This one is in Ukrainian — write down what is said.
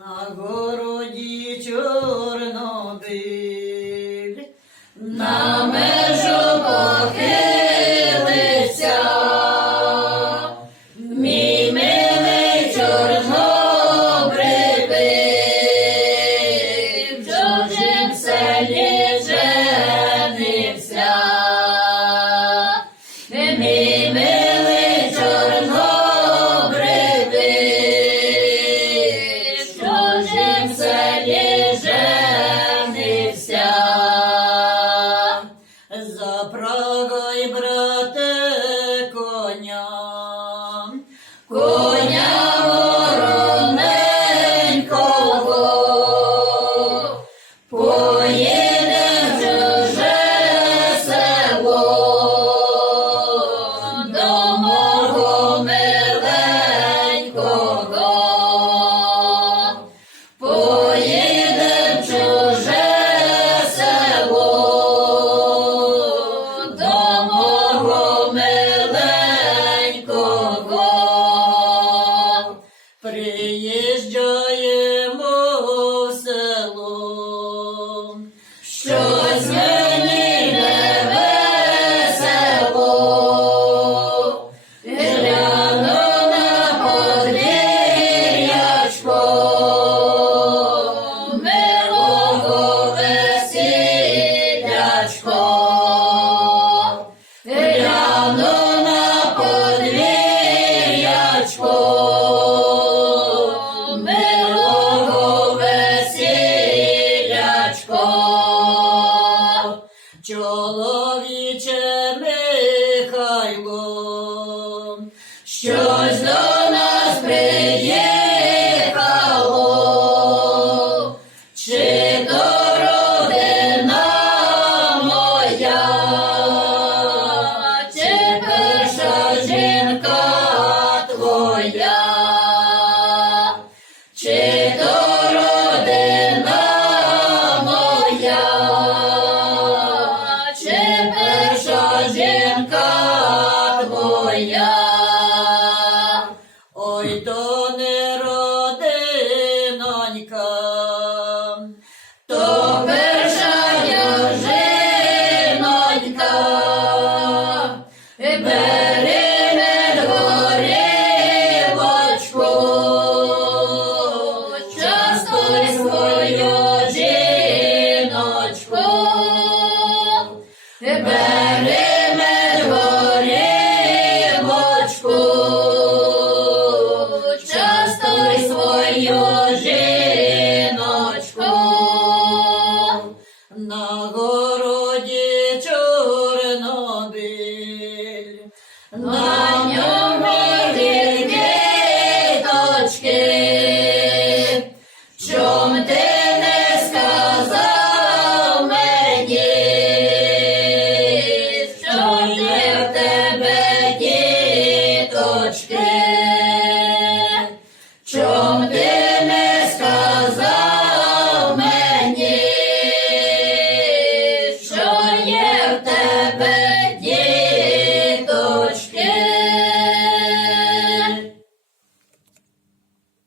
на городі чорнобиль, на межу похилися, мій милий чорнобривий, в чужим селі женився. коня. cuando hoy donde на городі Чорнобиль. На ньому